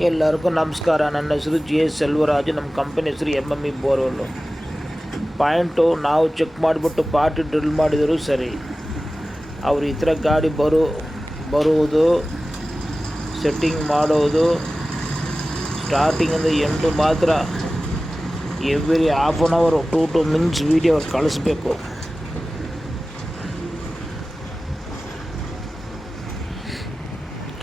ಎಲ್ಲರಿಗೂ ನಮಸ್ಕಾರ. ನನ್ನ ಹೆಸರು GS ಸೆಲ್ವರಾಜು. ನಮ್ಮ ಕಂಪನಿ ಹೆಸರು MME ಬೋರ್ವೆಲ್ಲು. ಪಾಯಿಂಟು ನಾವು ಚೆಕ್ ಮಾಡಿಬಿಟ್ಟು ಪಾರ್ಟಿ ಡ್ರಿಲ್ ಮಾಡಿದರೂ ಸರಿ, ಅವರು ಈ ಥರ ಗಾಡಿ ಬರುವುದು, ಸೆಟ್ಟಿಂಗ್ ಮಾಡೋದು, ಸ್ಟಾರ್ಟಿಂಗಿಂದ ಎಂಟು ಮಾತ್ರ ಎವ್ರಿ ಹಾಫ್ ಆನ್ ಅವರು 2 ಮಿನಿಟ್ಸ್ ವೀಡಿಯೋ ಅವ್ರು ಕಳಿಸ್ಬೇಕು.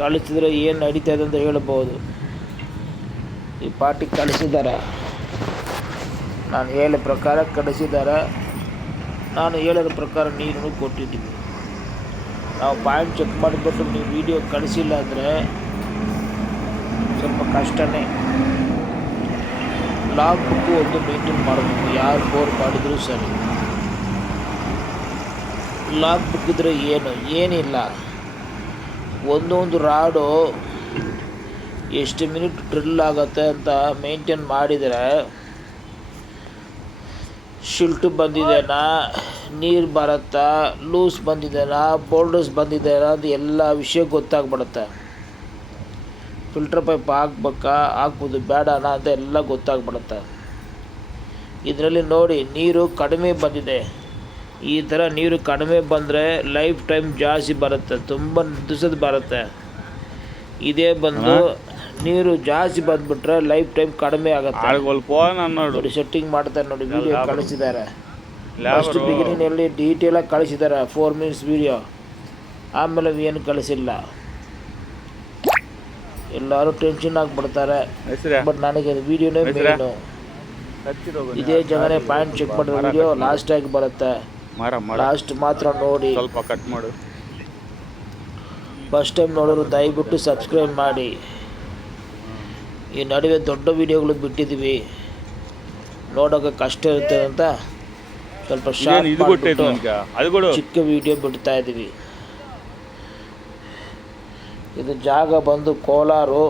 ಕಳಿಸಿದ್ರೆ ಏನು ನಡೀತಾ ಇದೆ ಅಂತ ಹೇಳ್ಬೋದು. ಈ ಪಾರ್ಟಿ ಕಳಿಸಿದ್ದಾರೆ, ನಾನು ಹೇಳಿದ ಪ್ರಕಾರ ಕಳಿಸಿದ್ದಾರೆ. ನಾನು ಹೇಳಿದ ಪ್ರಕಾರ ನೀರನ್ನು ಕೊಟ್ಟಿದ್ದೀವಿ. ನಾವು ಪಾಯಿಂಟ್ ಚೆಕ್ ಮಾಡಿಬಿಟ್ಟು ನೀವು ವಿಡಿಯೋ ಕಳಿಸಿಲ್ಲ ಅಂದರೆ ಸ್ವಲ್ಪ ಕಷ್ಟನೇ. ಲಾಗ್ ಬುಕ್ಕು ಒಂದು ಮೇಂಟೈನ್ ಮಾಡಬೇಕು, ಯಾರು ಬೋರ್ ಮಾಡಿದರೂ ಸರಿ. ಲಾಗ್ ಬುಕ್ ಇದ್ದರೆ ಏನಿಲ್ಲ, ಒಂದೊಂದು ರಾಡು ಎಷ್ಟು ಮಿನಿಟ್ ಡ್ರಿಲ್ ಆಗುತ್ತೆ ಅಂತ ಮೇಂಟೈನ್ ಮಾಡಿದರೆ, ಶಿಲ್ಟು ಬಂದಿದೆನಾ, ನೀರು ಬರುತ್ತಾ, ಲೂಸ್ ಬಂದಿದೆನಾ, ಬೋಲ್ಡರ್ಸ್ ಬಂದಿದೆನಾ ಅಂತ ಎಲ್ಲ ವಿಷಯ ಗೊತ್ತಾಗ್ಬಿಡುತ್ತೆ. ಫಿಲ್ಟರ್ ಪೈಪ್ ಹಾಕ್ಬೋದು ಬೇಡನಾ ಅಂತ ಎಲ್ಲ ಗೊತ್ತಾಗ್ಬಿಡುತ್ತೆ. ಇದರಲ್ಲಿ ನೋಡಿ, ನೀರು ಕಡಿಮೆ ಬಂದಿದೆ. ಈ ಥರ ನೀರು ಕಡಿಮೆ ಬಂದರೆ ಲೈಫ್ ಟೈಮ್ ಜಾಸ್ತಿ ಬರುತ್ತೆ, ತುಂಬ ದಿವಸದ ಬರುತ್ತೆ. ಇದೇ ಬಂದು ನೀರು ಜಾಸ್ತಿ ಬಂದುಬಿಟ್ರೆ ಲೈಫ್ ಟೈಮ್ ಕಡಿಮೆ ಆಗುತ್ತೆ. ನೋಡಿ ಸೆಟ್ಟಿಂಗ್ ಮಾಡ್ತಾರೆ, ನೋಡಿ ವಿಡಿಯೋ ಕಳಿಸಿದ್ದಾರೆ. ಫಸ್ಟ್ ಬಿಗಿನಿಂಗಲ್ಲಿ ಡೀಟೇಲಾಗಿ ಕಳಿಸಿದ್ದಾರೆ, 4 ಮಿನಿಟ್ಸ್ ವೀಡಿಯೋ. ಆಮೇಲೆ ಏನು ಕಳಿಸಿಲ್ಲ. ಎಲ್ಲರೂ ಟೆನ್ಷನ್ ಆಗಿಬಿಡ್ತಾರೆ. ಬಟ್ ನನಗೆ ವೀಡಿಯೋನೇ ಮೇನು. ಇದೇ ಜಾಗನೇ ಪಾಯಿಂಟ್ ಚೆಕ್ ಮಾಡಿರೋ ವೀಡಿಯೋ ಲಾಸ್ಟಾಗಿ ಬರುತ್ತೆ. ಲಾಸ್ಟ್ ಮಾತ್ರ ನೋಡಿ. ಸ್ವಲ್ಪ ಕಟ್ ಮಾಡು. ಫಸ್ಟ್ ಟೈಮ್ ನೋಡೋರು ದಯವಿಟ್ಟು ಸಬ್ಸ್ಕ್ರೈಬ್ ಮಾಡಿ. ಈ ನಡುವೆ ದೊಡ್ಡ ವೀಡಿಯೋಗಳು ಬಿಟ್ಟಿದ್ದೀವಿ, ನೋಡೋಕೆ ಕಷ್ಟ ಇರುತ್ತೆ ಅಂತ ಸ್ವಲ್ಪ ಶಾರ್ಟ್ ಮಾಡಿಬಿಟ್ಟು ಚಿಕ್ಕ ವೀಡಿಯೋ ಬಿಡ್ತಾ ಇದ್ದೀವಿ. ಇದು ಜಾಗ ಬಂದು ಕೋಲಾರು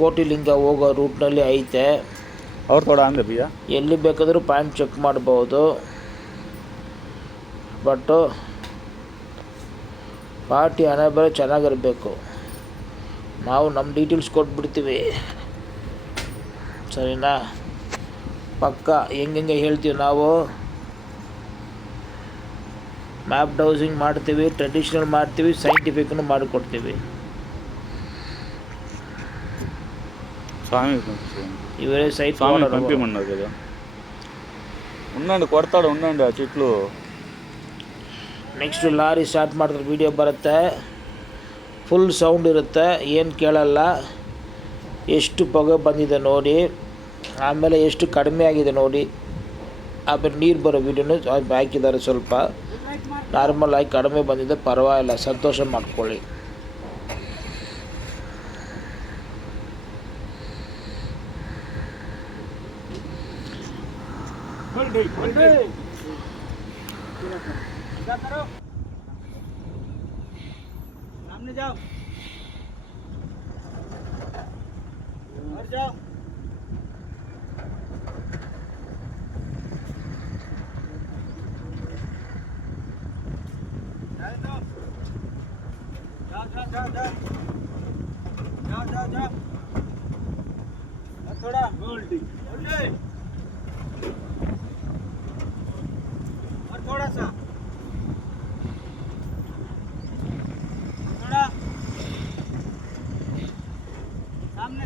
ಕೋಟಿಲಿಂಗ ಹೋಗೋ ರೂಟ್ನಲ್ಲಿ ಐತೆ. ಎಲ್ಲಿ ಬೇಕಾದರೂ ಪಾಯಿಂಟ್ ಚೆಕ್ ಮಾಡ್ಬೋದು. ಬಟ್ಟು ಪಾರ್ಟಿ ಹಣೆ ಬೇರೆ ಚೆನ್ನಾಗಿರಬೇಕು. ನಾವು ನಮ್ಮ ಡೀಟೇಲ್ಸ್ ಕೊಟ್ಬಿಡ್ತೀವಿ, ಸರಿನಾ? ಪಕ್ಕ ಹೆಂಗೆ ಹೇಳ್ತೀವಿ ನಾವು. ಮ್ಯಾಪ್ ಡೌಸಿಂಗ್ ಮಾಡ್ತೀವಿ, ಟ್ರೆಡಿಷ್ನಲ್ ಮಾಡ್ತೀವಿ, ಸೈಂಟಿಫಿಕ್ನು ಮಾಡಿಕೊಡ್ತೀವಿ. ಇವರೇ సైట్ పంపిమన్నారు కదా, ఉండండి కొడతాడు, ఉండండి ఆ చెట్లు. ನೆಕ್ಸ್ಟ್ ಲಾರಿ ಸ್ಟಾರ್ಟ್ ಮಾಡಿದ್ರೆ ವೀಡಿಯೋ ಬರುತ್ತೆ, ಫುಲ್ ಸೌಂಡ್ ಇರುತ್ತೆ, ಏನು ಕೇಳಲ್ಲ. ಎಷ್ಟು ಪೊಗೆ ಬಂದಿದೆ ನೋಡಿ, ಆಮೇಲೆ ಎಷ್ಟು ಕಡಿಮೆ ಆಗಿದೆ ನೋಡಿ. ಆಮೇಲೆ ನೀರು ಬರೋ ವೀಡಿಯೋನು ಹಾಕಿದ್ದಾರೆ. ಸ್ವಲ್ಪ ನಾರ್ಮಲ್ ಆಗಿ ಕಡಿಮೆ ಬಂದಿದೆ, ಪರವಾಗಿಲ್ಲ, ಸಂತೋಷ ಮಾಡ್ಕೊಳ್ಳಿ. सामने जाओ और जाओ। जाओ थोड़ा और थोड़ा सा सामने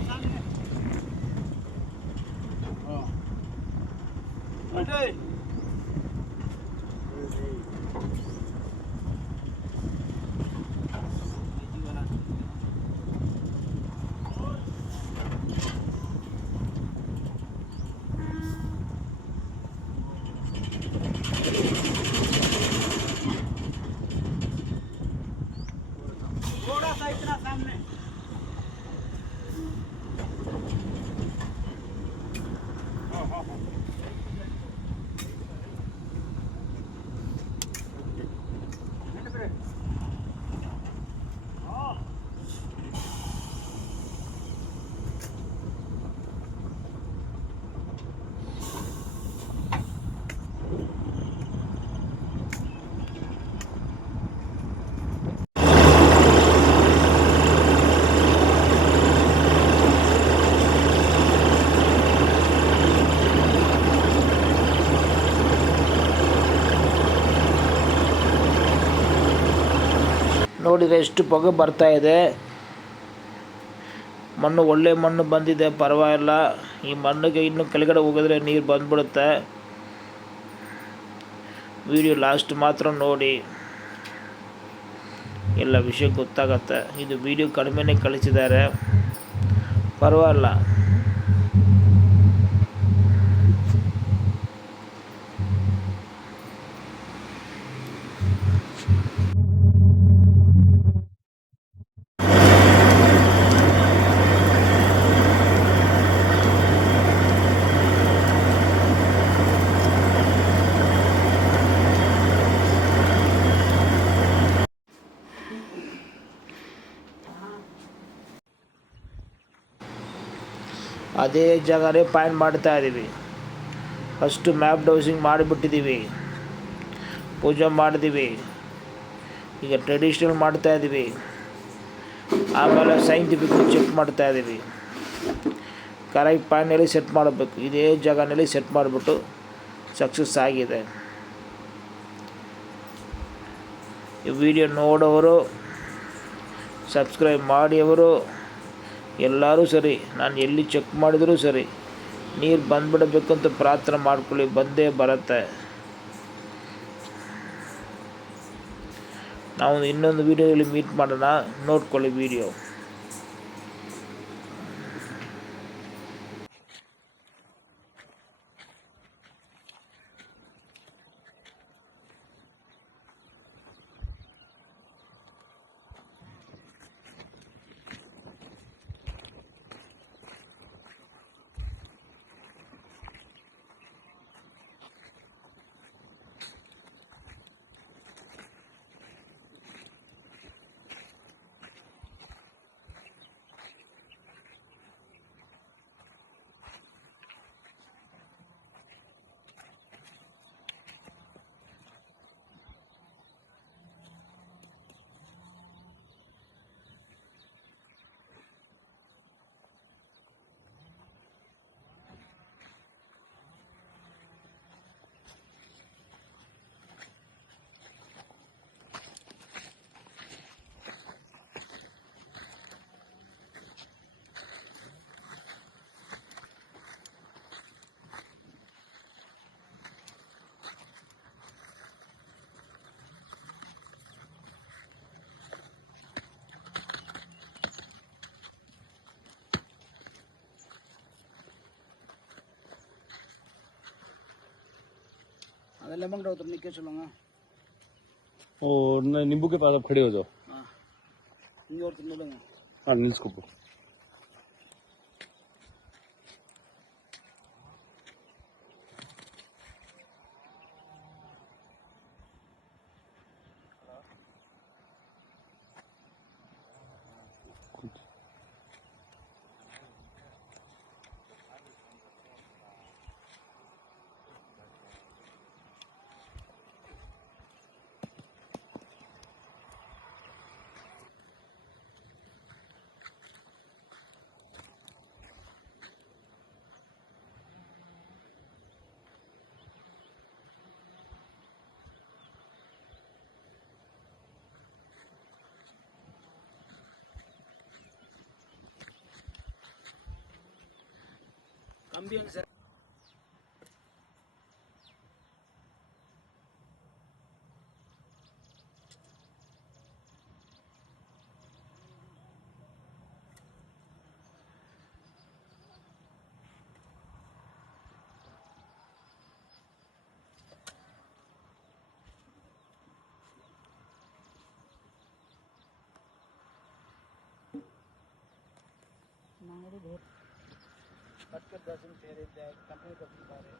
थोड़ा सा इतना सामने। ನೋಡಿದರೆ ಎಷ್ಟು ಪೊಗೆ ಬರ್ತಾ ಇದೆ. ಮಣ್ಣು ಒಳ್ಳೆ ಮಣ್ಣು ಬಂದಿದೆ, ಪರವಾಗಿಲ್ಲ. ಈ ಮಣ್ಣಿಗೆ ಇನ್ನು ಕೆಳಗಡೆ ಹೋಗಿದ್ರೆ ನೀರು ಬಂದ್ಬಿಡುತ್ತೆ. ವಿಡಿಯೋ ಲಾಸ್ಟ್ ಮಾತ್ರ ನೋಡಿ, ಎಲ್ಲ ವಿಷಯ ಗೊತ್ತಾಗತ್ತೆ. ಇದು ವಿಡಿಯೋ ಕಡಿಮೆನೇ ಕಳಿಸಿದ್ದಾರೆ, ಪರವಾಗಿಲ್ಲ. ಅದೇ ಜಾಗನೇ ಪಾಯಿಂಟ್ ಮಾಡ್ತಾ ಇದ್ದೀವಿ. ಫಸ್ಟು ಮ್ಯಾಪ್ ಡೌಸಿಂಗ್ ಮಾಡಿಬಿಟ್ಟಿದ್ದೀವಿ, ಪೂಜೆ ಮಾಡಿದ್ದೀವಿ. ಈಗ ಟ್ರೆಡಿಷ್ನಲ್ ಮಾಡ್ತಾ ಇದ್ದೀವಿ, ಆಮೇಲೆ ಸೈಂಟಿಫಿಕ್ ಚೆಕ್ ಮಾಡ್ತಾ ಇದ್ದೀವಿ. ಕರೆಕ್ಟ್ ಪಾಯಿಂಟ್ನಲ್ಲಿ ಸೆಟ್ ಮಾಡಬೇಕು. ಇದೇ ಜಾಗನಲ್ಲಿ ಸೆಟ್ ಮಾಡಿಬಿಟ್ಟು ಸಕ್ಸಸ್ ಆಗಿದೆ. ಈ ವಿಡಿಯೋ ನೋಡೋರು, ಸಬ್ಸ್ಕ್ರೈಬ್ ಮಾಡಿಯವರು ಎಲ್ಲರೂ ಸರಿ, ನಾನು ಎಲ್ಲಿ ಚೆಕ್ ಮಾಡಿದರೂ ಸರಿ, ನೀರು ಬಂದುಬಿಡಬೇಕಂತ ಪ್ರಾರ್ಥನೆ ಮಾಡ್ಕೊಳ್ಳಿ, ಬಂದೇ ಬರುತ್ತೆ. ನಾವು ಇನ್ನೊಂದು ವೀಡಿಯೋದಲ್ಲಿ ಮೀಟ್ ಮಾಡೋಣ, ನೋಡ್ಕೊಳ್ಳಿ ವಿಡಿಯೋ. அதெல்லாம் எமங்கிட்ட ஒருத்தர் நிற்க சொல்லுங்க. और नींबू के पास आप खड़े हो जाओ. இங்கே ஒருத்தர் நில்லுங்க. हाँ निल्सको. கம்பி வந்து சார். ಕಟ್ಕರ್ ದರ್ಶನ ಸೇರಿದ್ದೆ, ಕಂಪನಿ ಕೊಟ್ಟಿದ್ದಾರೆ.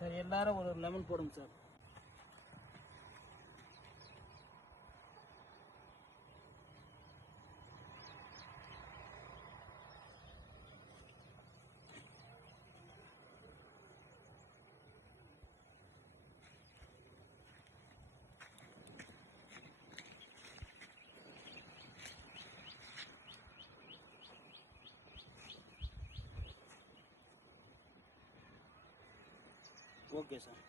சார் எல்லாரும் ஒரு லெமன் போடுங்க சார். Okay sir.